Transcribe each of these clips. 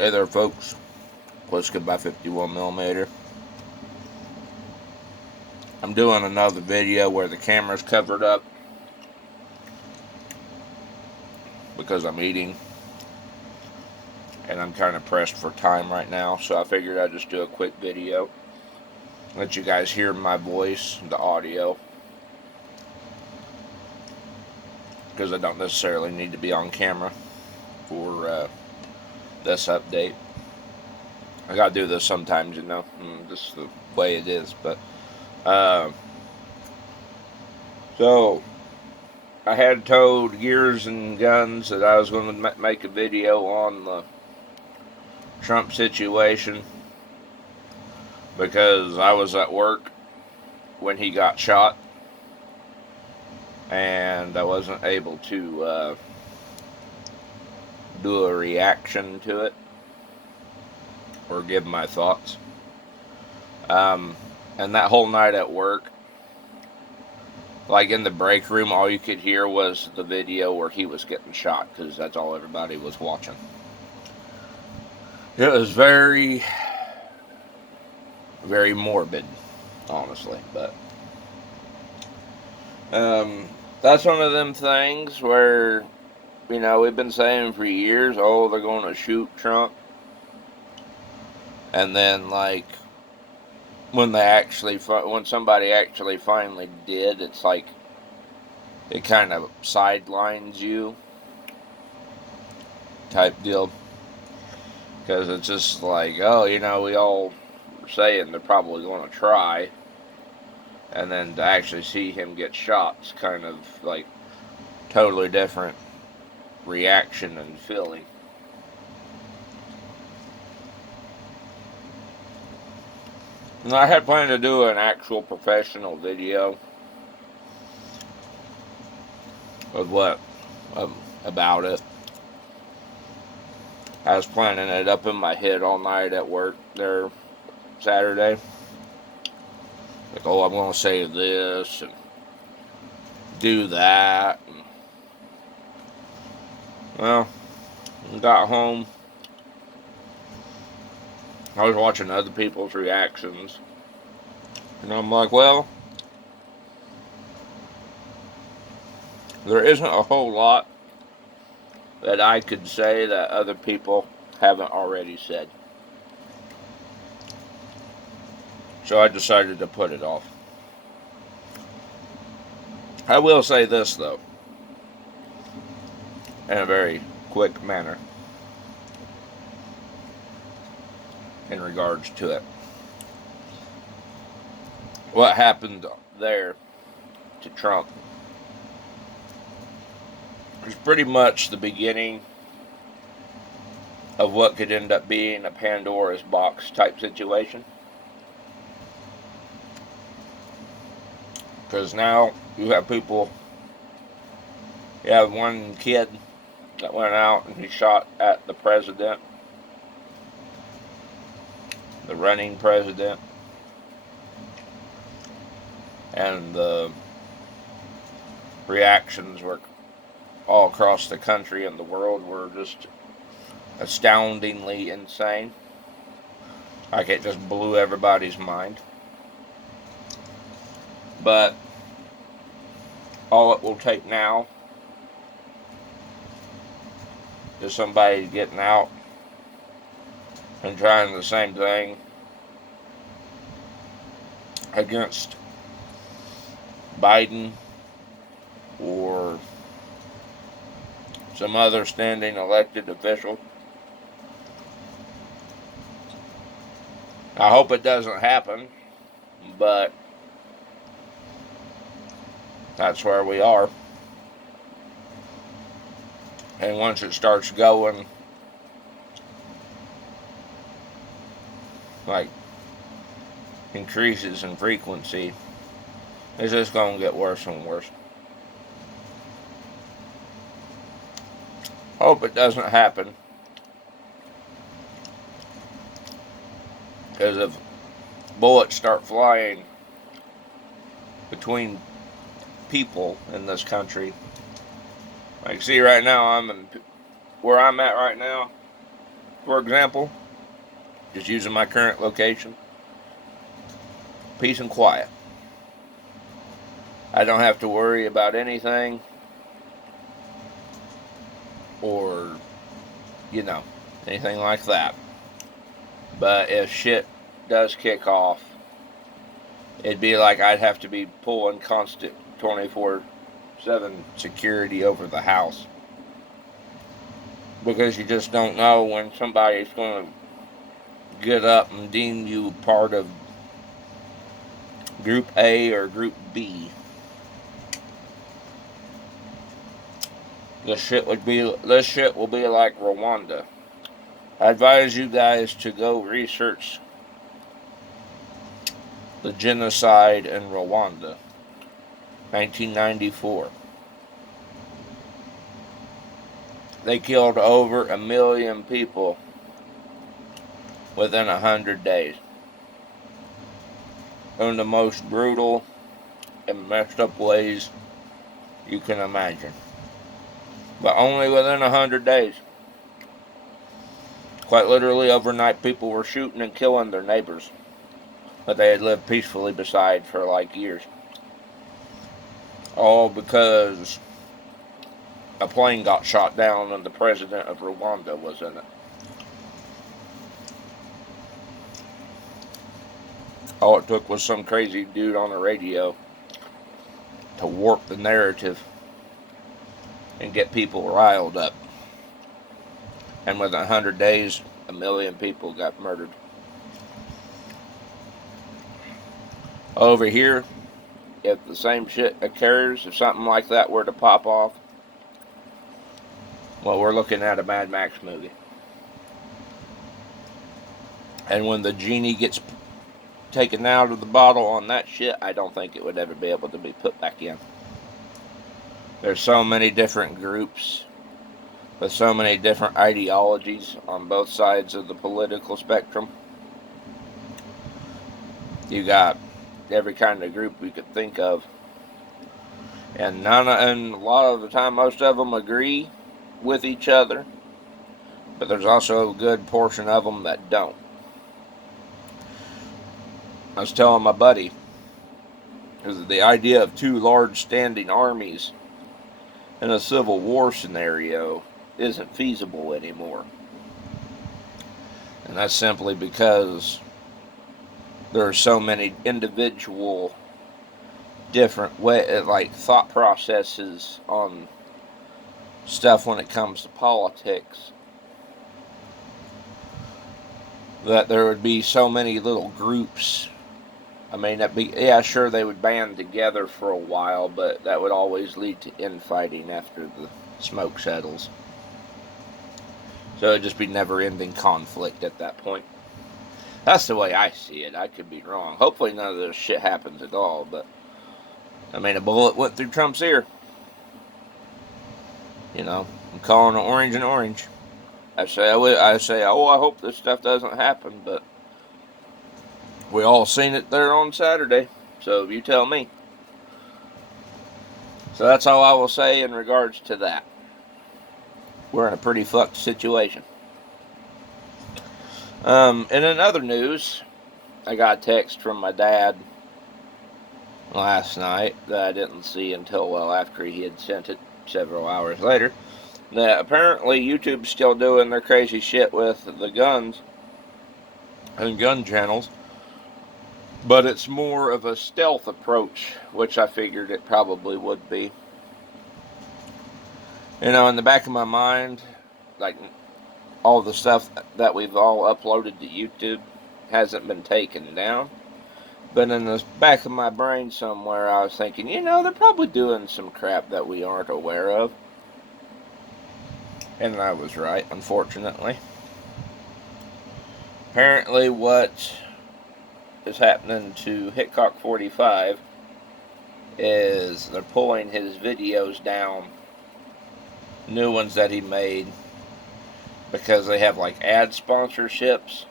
Hey there, folks. Let's get by 51mm. I'm doing another video where the camera's covered up because I'm eating and I'm kind of pressed for time right now, so I figured I'd just do a quick video. Let you guys hear my voice, the audio, because I don't necessarily need to be on camera for this update. I gotta do this sometimes, this is the way it is, but so I had told Gears and Guns that I was going to make a video on the Trump situation because I was at work when he got shot and I wasn't able to do a reaction to it or give my thoughts. And that whole night at work, like in the break room, all you could hear was the video where he was getting shot because that's all everybody was watching. It was very, very morbid, honestly, but that's one of them things where, we've been saying for years, oh, they're going to shoot Trump, and then, like, when somebody actually finally did, it's like, it kind of sidelines you, type deal, because it's just like, oh, we all were saying they're probably going to try, and then to actually see him get shot is kind of like totally different reaction and feeling. And I had planned to do an actual professional video of about it. I was planning it up in my head all night at work there Saturday. Like, oh, I'm going to say this and do that. And, well, got home. I was watching other people's reactions. And I'm like, well, there isn't a whole lot that I could say that other people haven't already said. So I decided to put it off. I will say this, though, in a very quick manner, in regards to it. What happened there to Trump was pretty much the beginning of what could end up being a Pandora's box type situation. Because now you have one kid that went out and he shot at the president, the running president, and the reactions were all across the country and the world were just astoundingly insane. Like, it just blew everybody's mind. But all it will take now is somebody getting out and trying the same thing against Biden or some other standing elected official. I hope it doesn't happen, but that's where we are. And once it starts going, like, increases in frequency, it's just going to get worse and worse. Hope it doesn't happen. Because if bullets start flying between people in this country, like, see, right now, where I'm at right now, for example, just using my current location, peace and quiet. I don't have to worry about anything or, you know, anything like that. But if shit does kick off, it'd be like I'd have to be pulling constant 24/7 security over the house. Because you just don't know when somebody's going to get up and deem you part of Group A or Group B. This shit will be like Rwanda. I advise you guys to go research the genocide in Rwanda, 1994. They killed over 1 million people within 100 days. In the most brutal and messed up ways you can imagine. But only within 100 days. Quite literally, overnight, people were shooting and killing their neighbors that they had lived peacefully beside for like years. All because a plane got shot down and the president of Rwanda was in it. All it took was some crazy dude on the radio to warp the narrative and get people riled up. And within 100 days, 1 million people got murdered. Over here, if the same shit occurs, if something like that were to pop off, well, we're looking at a Mad Max movie. And when the genie gets taken out of the bottle on that shit, I don't think it would ever be able to be put back in. There's so many different groups with so many different ideologies on both sides of the political spectrum. You got every kind of group we could think of, and a lot of the time, most of them agree with each other, but there's also a good portion of them that don't. I was telling my buddy, the idea of two large standing armies in a civil war scenario isn't feasible anymore. And that's simply because there are so many individual different thought processes on stuff when it comes to politics, that there would be so many little groups. I mean, sure, they would band together for a while, but that would always lead to infighting after the smoke settles. So it'd just be never-ending conflict at that point. That's the way I see it. I could be wrong. Hopefully none of this shit happens at all, but I mean, a bullet went through Trump's ear. You know, I'm calling an orange an orange. I say, oh, I hope this stuff doesn't happen, but we all seen it there on Saturday, so you tell me. So that's all I will say in regards to that. We're in a pretty fucked situation. And in other news, I got a text from my dad last night that I didn't see until well after he had sent it several hours later, that apparently YouTube's still doing their crazy shit with the guns and gun channels, but it's more of a stealth approach, which I figured it probably would be. You know, in the back of my mind, like, all the stuff that we've all uploaded to YouTube hasn't been taken down. But in the back of my brain somewhere, I was thinking, you know, they're probably doing some crap that we aren't aware of. And I was right, unfortunately. Apparently what is happening to Hitchcock 45 is they're pulling his videos down, new ones that he made, because they have like ad sponsorships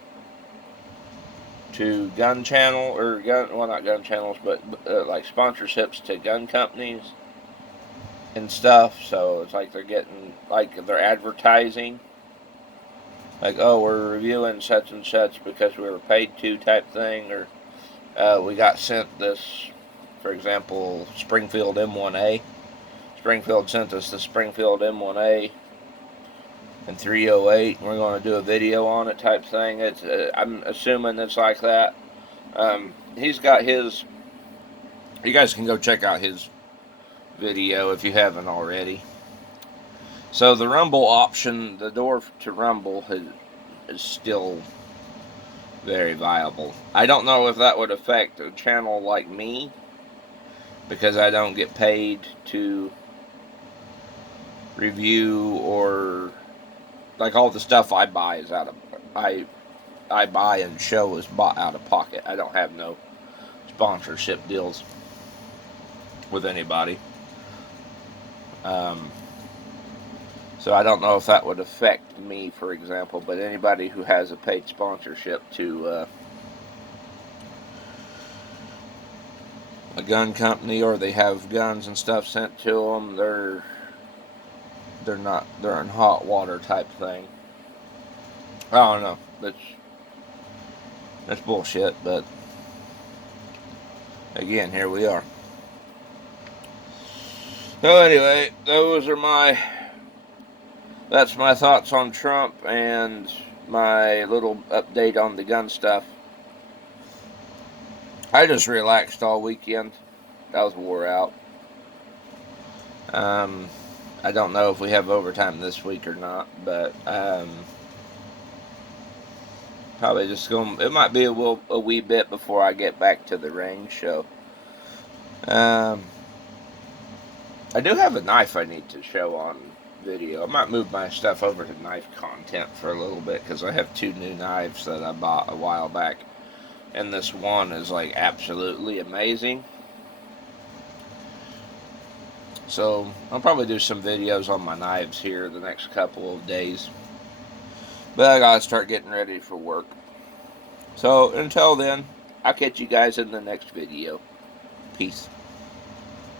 to gun channel, or not gun channels, but like sponsorships to gun companies and stuff. So it's like they're getting, like, they're advertising like, oh, we're reviewing such and such because we were paid to type thing, or we got sent this, for example, Springfield M1A. Springfield sent us the Springfield M1A in 308. We're going to do a video on it type thing. It's I'm assuming it's like that. He's got his. You guys can go check out his video if you haven't already. So the Rumble option, the door to Rumble is still very viable. I don't know if that would affect a channel like me, because I don't get paid to review, or like all the stuff I buy is out of I buy and show is bought out of pocket. I don't have no sponsorship deals with anybody. So I don't know if that would affect me, for example, but anybody who has a paid sponsorship to a gun company, or they have guns and stuff sent to them, they're in hot water type thing. I don't know. That's bullshit, but again, here we are. So anyway, that's my thoughts on Trump and my little update on the gun stuff. I just relaxed all weekend. I was wore out. I don't know if we have overtime this week or not, but probably just going. It might be a wee bit before I get back to the range show. I do have a knife I need to show on video. I might move my stuff over to knife content for a little bit, because I have 2 new knives that I bought a while back, and this one is like absolutely amazing. So I'll probably do some videos on my knives here the next couple of days, but I gotta start getting ready for work. So until then, I'll catch you guys in the next video. Peace.